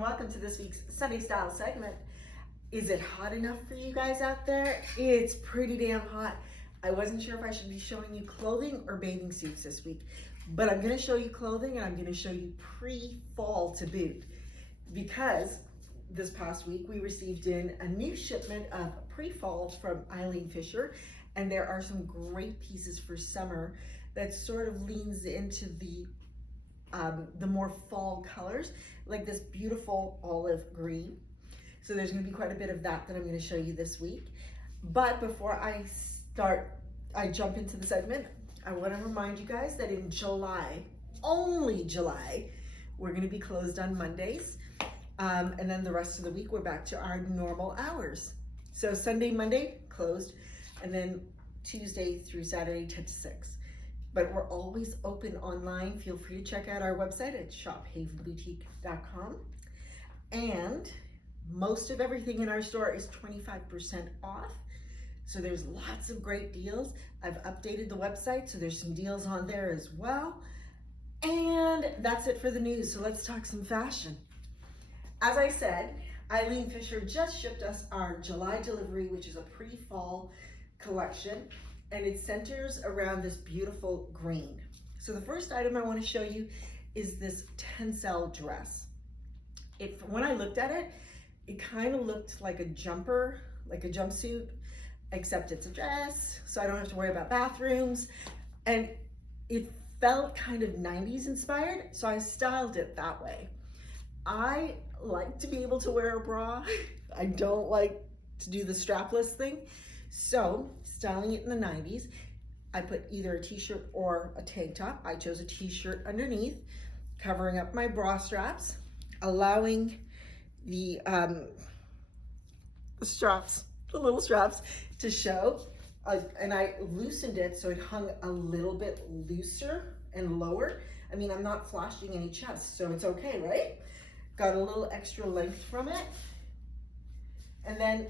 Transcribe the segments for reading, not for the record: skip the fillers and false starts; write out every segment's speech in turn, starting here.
and welcome to this week's Sunday Style segment. Is it hot enough for you guys out there? It's pretty damn hot. I wasn't sure if I should be showing you clothing or bathing suits this week, but I'm gonna show you clothing and I'm gonna show you pre-fall to boot, because this past week we received in a new shipment of pre-fall from Eileen Fisher, and there are some great pieces for summer that sort of leans into the more fall colors, like this beautiful olive green. So there's going to be quite a bit of that I'm going to show you this week. But before I jump into the segment, I want to remind you guys that in July, only July, we're going to be closed on Mondays. And then the rest of the week, we're back to our normal hours. So Sunday, Monday, closed, and then Tuesday through Saturday, 10 to 6. But we're always open online. Feel free to check out our website at shophavenboutique.com. And most of everything in our store is 25% off. So there's lots of great deals. I've updated the website, so there's some deals on there as well. And that's it for the news. So let's talk some fashion. As I said, Eileen Fisher just shipped us our July delivery, which is a pre-fall collection. And it centers around this beautiful green. So the first item I want to show you is this tencel dress. When I looked at it, it kind of looked like a jumper, like a jumpsuit, except it's a dress, so I don't have to worry about bathrooms. And it felt kind of 90s inspired, so I styled it that way. I like to be able to wear a bra. I don't like to do the strapless thing. So, styling it in the 90s, I put either a t-shirt or a tank top. I chose a t-shirt underneath, covering up my bra straps, allowing the straps, the little straps, to show. And I loosened it so it hung a little bit looser and lower. I mean, I'm not flashing any chest, so it's okay, right? Got a little extra length from it. And then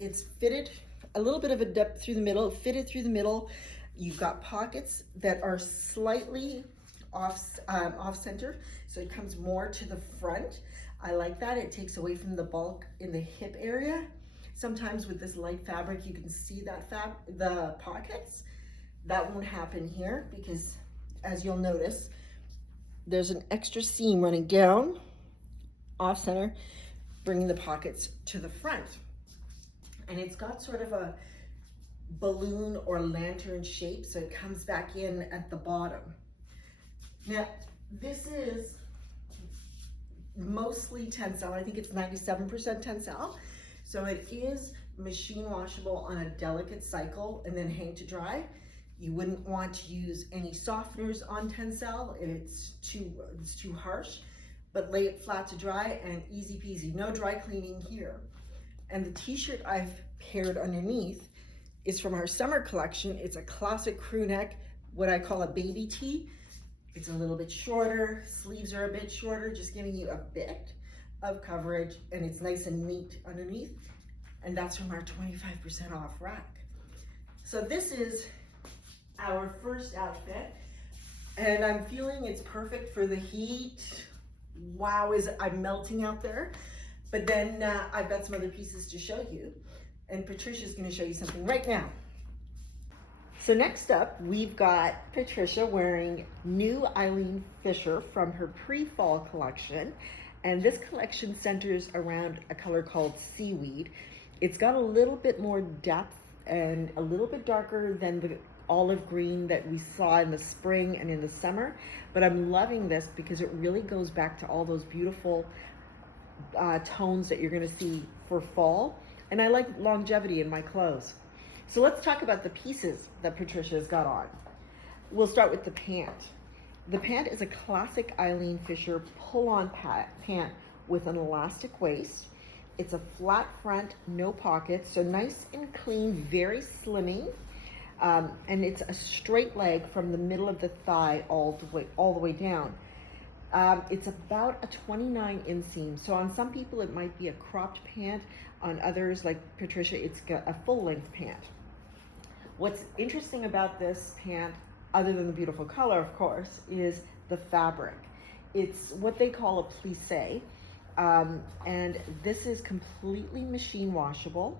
it's fitted a little bit of a depth through the middle, fitted through the middle. You've got pockets that are slightly off center, so it comes more to the front. I like that. It takes away from the bulk in the hip area. Sometimes with this light fabric, you can see that the pockets. That won't happen here because, as you'll notice, there's an extra seam running down, off center, bringing the pockets to the front. And it's got sort of a balloon or lantern shape, so it comes back in at the bottom. Now, this is mostly tencel. I think it's 97% tencel. So it is machine washable on a delicate cycle and then hang to dry. You wouldn't want to use any softeners on tencel. It's too harsh, but lay it flat to dry and easy peasy. No dry cleaning here. And the t-shirt I've paired underneath is from our summer collection. It's a classic crew neck, what I call a baby tee. It's a little bit shorter, sleeves are a bit shorter, just giving you a bit of coverage, and it's nice and neat underneath. And that's from our 25% off rack. So this is our first outfit, and I'm feeling it's perfect for the heat. Wow, I'm melting out there. But then I've got some other pieces to show you, and Patricia's going to show you something right now. So next up, we've got Patricia wearing new Eileen Fisher from her pre-fall collection, and this collection centers around a color called Seaweed. It's got a little bit more depth and a little bit darker than the olive green that we saw in the spring and in the summer, but I'm loving this because it really goes back to all those beautiful tones that you're going to see for fall, and I like longevity in my clothes. So let's talk about the pieces that Patricia's got on. We'll start with the pant. The pant is a classic Eileen Fisher pull-on pant with an elastic waist. It's a flat front, no pockets, so nice and clean, very slimming, and it's a straight leg from the middle of the thigh all the way down. It's about a 29 inseam. So on some people, it might be a cropped pant. On others, like Patricia, it's got a full length pant. What's interesting about this pant, other than the beautiful color, of course, is the fabric. It's what they call a plissé. And this is completely machine washable.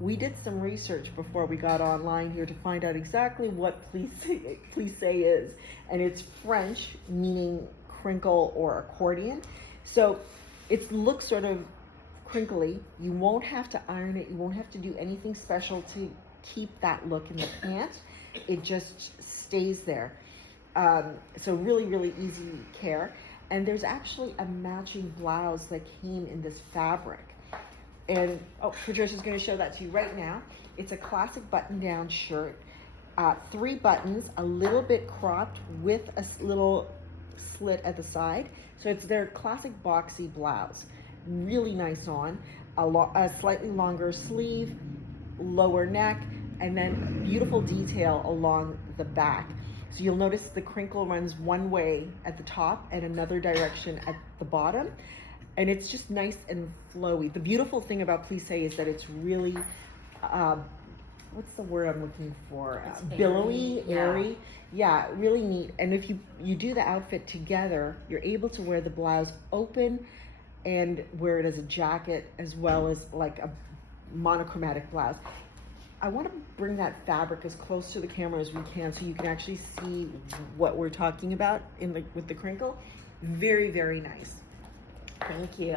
We did some research before we got online here to find out exactly what plissé is. And it's French, meaning crinkle or accordion. So it looks sort of crinkly. You won't have to iron it. You won't have to do anything special to keep that look in the pant. It just stays there. So really, really easy care. And there's actually a matching blouse that came in this fabric. And, oh, Patricia's gonna show that to you right now. It's a classic button-down shirt. 3 buttons, a little bit cropped with a little slit at the side. So it's their classic boxy blouse. Really nice on. A slightly longer sleeve, lower neck, and then beautiful detail along the back. So you'll notice the crinkle runs one way at the top and another direction at the bottom. And it's just nice and flowy. The beautiful thing about plissé is that it's really, what's the word I'm looking for? Billowy, airy. Yeah, really neat. And if you do the outfit together, you're able to wear the blouse open and wear it as a jacket as well as like a monochromatic blouse. I want to bring that fabric as close to the camera as we can so you can actually see what we're talking about with the crinkle. Very, very nice. Thank you.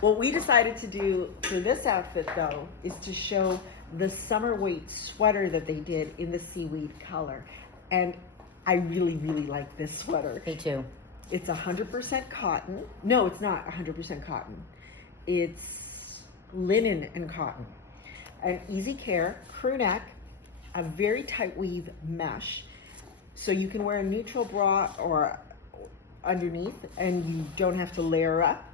What we decided to do for this outfit though is to show the summer weight sweater that they did in the seaweed color. And I really, really like this sweater. Me too. It's 100% cotton. No, it's not 100% cotton. It's linen and cotton. An easy care, crew neck, a very tight weave mesh. So you can wear a neutral bra or underneath and you don't have to layer up.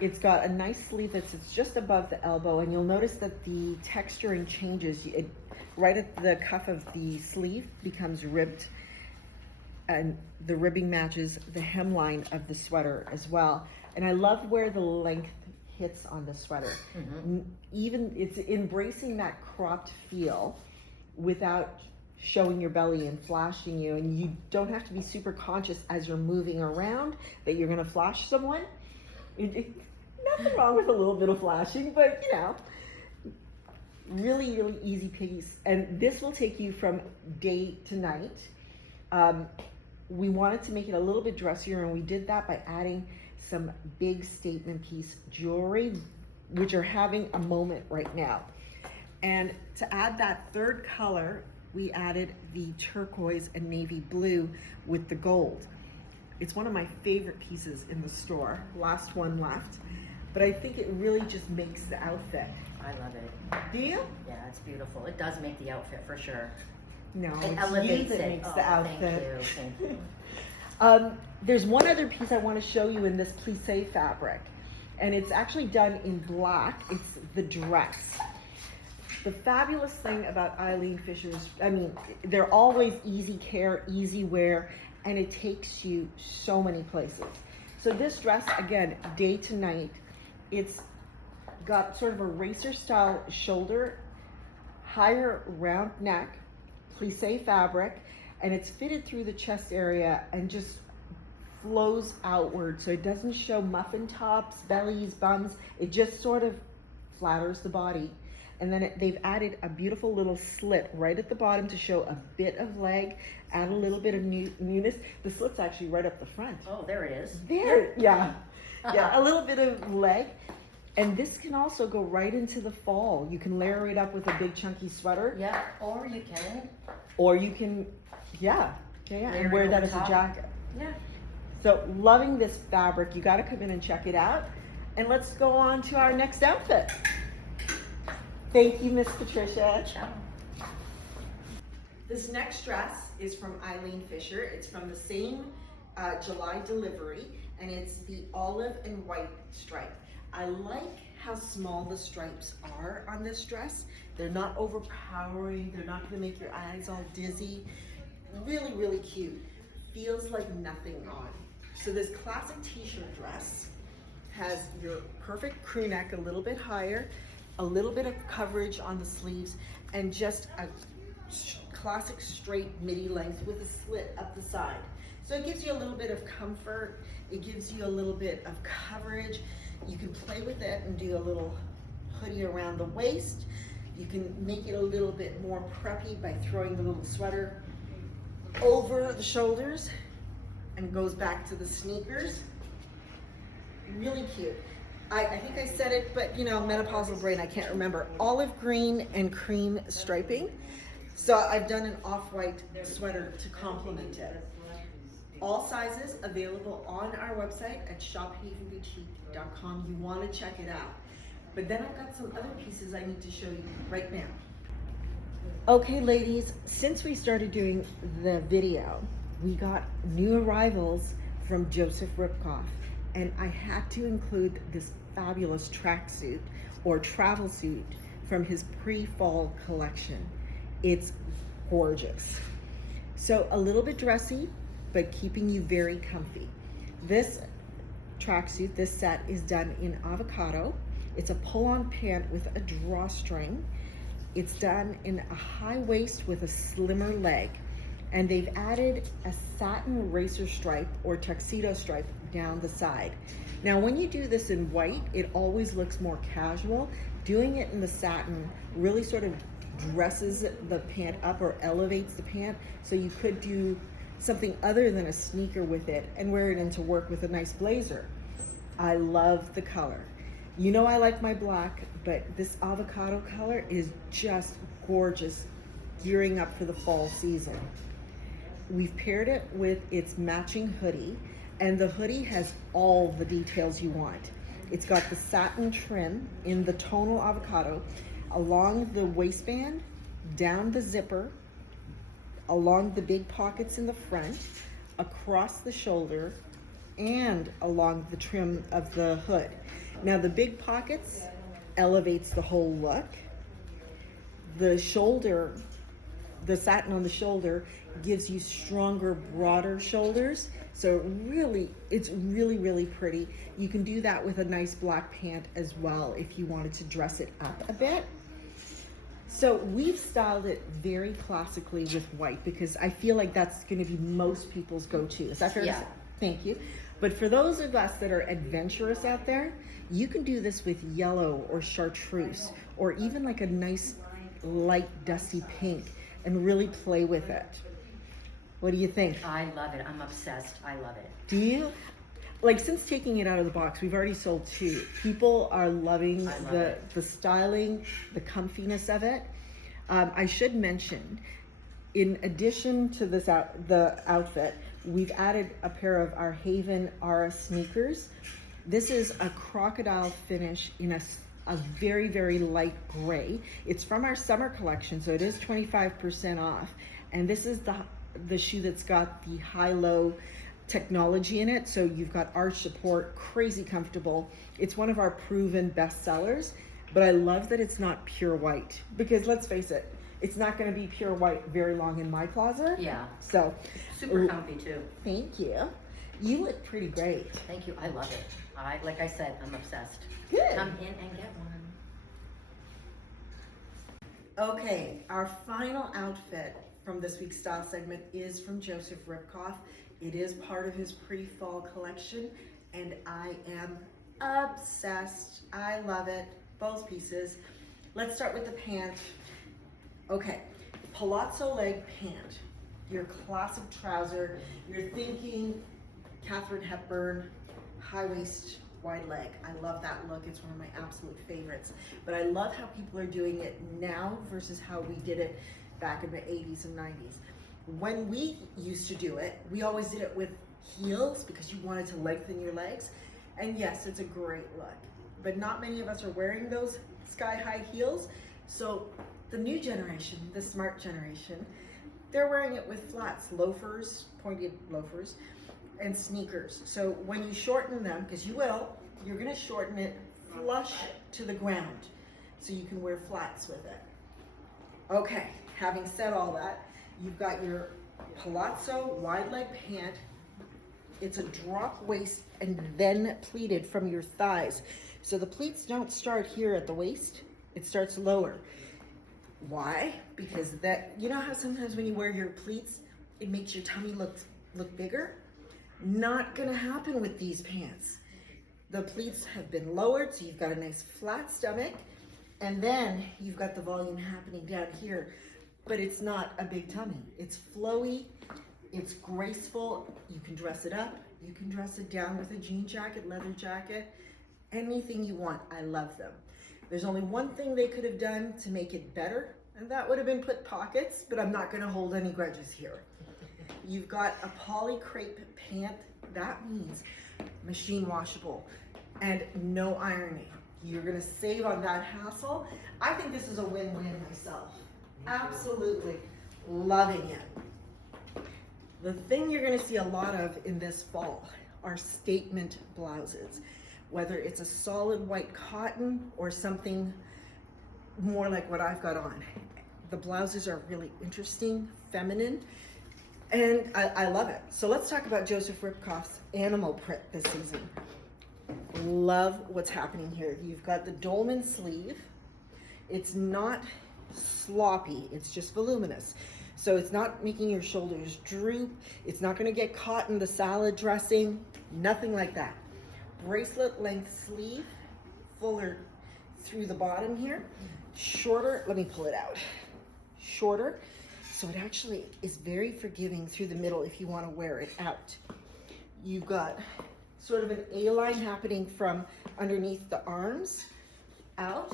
It's got a nice sleeve that sits just above the elbow, and you'll notice that the texturing changes. Right at the cuff of the sleeve becomes ribbed, and the ribbing matches the hemline of the sweater as well. And I love where the length hits on the sweater. Mm-hmm. Even it's embracing that cropped feel without showing your belly and flashing you, and you don't have to be super conscious as you're moving around that you're gonna flash someone. Nothing wrong with a little bit of flashing, but you know, really, really easy piece. And this will take you from day to night. We wanted to make it a little bit dressier, and we did that by adding some big statement piece jewelry, which are having a moment right now. And to add that third color, we added the turquoise and navy blue with the gold. It's one of my favorite pieces in the store. Last one left. But I think it really just makes the outfit. I love it. Do you? Yeah, it's beautiful. It does make the outfit for sure. No, it it's elevates you that it. makes the outfit. Thank you. There's one other piece I want to show you in this plissé fabric, and it's actually done in black. It's the dress. The fabulous thing about Eileen Fisher's, I mean, they're always easy care, easy wear, and it takes you so many places. So this dress, again, day to night, it's got sort of a racer style shoulder, higher round neck, plissé fabric, and it's fitted through the chest area and just flows outward. So it doesn't show muffin tops, bellies, bums. It just sort of flatters the body. And then they've added a beautiful little slit right at the bottom to show a bit of leg, add a little bit of newness. The slit's actually right up the front. Oh, there it is. There, yeah. Yeah, a little bit of leg. And this can also go right into the fall. You can layer it up with a big chunky sweater. Yeah, or you can. Or you can, yeah, and wear that as a jacket. Yeah. So loving this fabric. You gotta come in and check it out. And let's go on to our next outfit. Thank you, Miss Patricia. Ciao. This next dress is from Eileen Fisher. It's from the same July delivery, and it's the olive and white stripe. I like how small the stripes are on this dress. They're not overpowering. They're not gonna make your eyes all dizzy. Really, really cute. Feels like nothing on. So this classic t-shirt dress has your perfect crew neck, a little bit higher, a little bit of coverage on the sleeves, and just a classic straight midi length with a slit up the side. So it gives you a little bit of comfort. It gives you a little bit of coverage. You can play with it and do a little hoodie around the waist. You can make it a little bit more preppy by throwing the little sweater over the shoulders, and goes back to the sneakers. Really cute. I think I said it, but you know, menopausal brain, I can't remember. Olive green and cream striping. So I've done an off-white sweater to complement it. All sizes available on our website at shophavenboutique.com. You want to check it out. But then I've got some other pieces I need to show you right now. Okay, ladies, since we started doing the video, we got new arrivals from Joseph Ripkoff, and I had to include this fabulous tracksuit or travel suit from his pre-fall collection. It's gorgeous. So a little bit dressy, but keeping you very comfy. This tracksuit, this set is done in avocado. It's a pull-on pant with a drawstring. It's done in a high waist with a slimmer leg. And they've added a satin racer stripe or tuxedo stripe down the side. Now, when you do this in white, it always looks more casual. Doing it in the satin really sort of dresses the pant up or elevates the pant. So you could do something other than a sneaker with it and wear it into work with a nice blazer. I love the color. You know I like my black, but this avocado color is just gorgeous, gearing up for the fall season. We've paired it with its matching hoodie, and the hoodie has all the details you want. It's got the satin trim in the tonal avocado, along the waistband, down the zipper, along the big pockets in the front, across the shoulder, and along the trim of the hood. Now the big pockets elevates the whole look. The shoulder, the satin on the shoulder gives you stronger, broader shoulders. So it's really pretty. You can do that with a nice black pant as well if you wanted to dress it up a bit. So we've styled it very classically with white because I feel like that's going to be most people's go-to. Is that fair to say? Thank you. But for those of us that are adventurous out there, you can do this with yellow or chartreuse or even like a nice light dusty pink and really play with it. What do you think? I love it. I'm obsessed. I love it. Do you? Like, since taking it out of the box, we've already sold 2. People are loving the styling, the comfiness of it. I should mention, in addition to this the outfit, we've added a pair of our Haven Aura sneakers. This is a crocodile finish in a very light gray. It's from our summer collection, so it is 25% off. And this is the shoe that's got the high-low technology in it. So you've got arch support, crazy comfortable. It's one of our proven best sellers, but I love that it's not pure white because let's face it, it's not going to be pure white very long in my closet. Yeah. So super comfy too. Thank you. You look pretty great. Thank you. I love it. Like I said, I'm obsessed. Good. Come in and get one. Okay, our final outfit from this week's style segment is from Joseph Ripkoff. It is part of his pre-fall collection, and I am obsessed. I love it. Both pieces. Let's start with the pant. Okay, palazzo leg pant. Your classic trouser. You're thinking Katharine Hepburn, high waist, wide leg. I love that look. It's one of my absolute favorites. But I love how people are doing it now versus how we did it back in the 80s and 90s. When we used to do it, we always did it with heels because you wanted to lengthen your legs. And yes, it's a great look, but not many of us are wearing those sky-high heels. So the new generation, the smart generation, they're wearing it with flats, loafers, pointed loafers, and sneakers. So when you shorten them, because you will, you're gonna shorten it flush to the ground so you can wear flats with it. Okay, having said all that, you've got your palazzo wide leg pant. It's a drop waist and then pleated from your thighs. So the pleats don't start here at the waist, it starts lower. Why? Because that, you know how sometimes when you wear your pleats, it makes your tummy look look bigger. Not gonna happen with these pants. The pleats have been lowered, so you've got a nice flat stomach, and then you've got the volume happening down here, but it's not a big tummy. It's flowy, it's graceful. You can dress it up, you can dress it down with a jean jacket, leather jacket, anything you want. I love them. There's only one thing they could have done to make it better, and that would have been put pockets, but I'm not gonna hold any grudges here. You've got a poly crepe pant. That means machine washable and no ironing. You're gonna save on that hassle. I think this is a win-win myself. Absolutely loving it. The thing you're gonna see a lot of in this fall are statement blouses. Whether it's a solid white cotton or something more like what I've got on. The blouses are really interesting, feminine, and I love it. So let's talk about Joseph Ripkoff's animal print this season. Love what's happening here. You've got the dolman sleeve. It's not sloppy, it's just voluminous. So it's not making your shoulders droop. It's not gonna get caught in the salad dressing, nothing like that. Bracelet length sleeve, fuller through the bottom here. Shorter, let me pull it out. Shorter, so it actually is very forgiving through the middle if you want to wear it out. You've got sort of an A-line happening from underneath the arms out,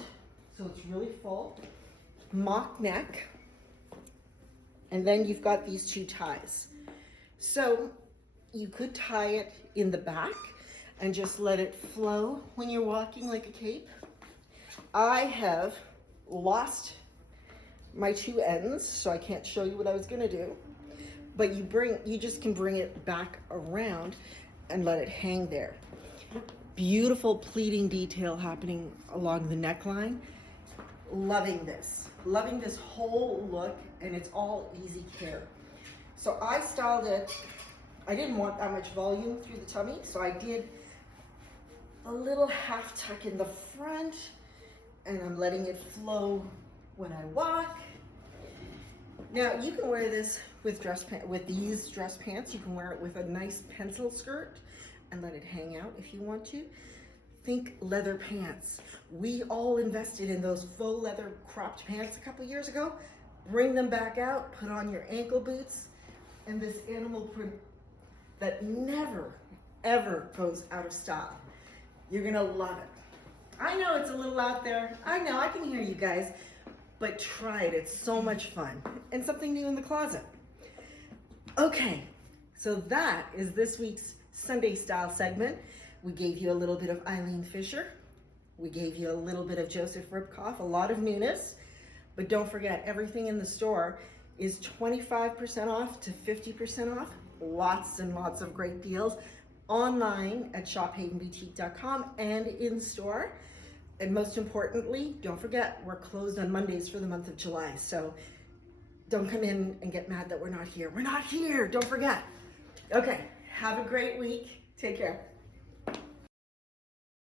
so it's really full. Mock neck, and then you've got these two ties. So you could tie it in the back and just let it flow when you're walking like a cape. I have lost my two ends, so I can't show you what I was gonna do, but you just can bring it back around and let it hang there. Beautiful pleating detail happening along the neckline. Loving this whole look, and it's all easy care. So I styled it. I didn't want that much volume through the tummy, so I did a little half tuck in the front, and I'm letting it flow when I walk. Now you can wear this with these dress pants. You can wear it with a nice pencil skirt and let it hang out if you want to. Think leather pants. We all invested in those faux leather cropped pants a couple years ago. Bring them back out, put on your ankle boots, and this animal print that never, ever goes out of style. You're gonna love it. I know it's a little out there. I know, I can hear you guys, but try it. It's so much fun and something new in the closet. Okay, so that is this week's Sunday Style segment. We gave you a little bit of Eileen Fisher. We gave you a little bit of Joseph Ripkoff, a lot of newness, but don't forget, everything in the store is 25% off to 50% off. Lots and lots of great deals online at shophavenboutique.com and in store. And most importantly, don't forget, we're closed on Mondays for the month of July. So don't come in and get mad that we're not here. We're not here, don't forget. Okay, have a great week. Take care.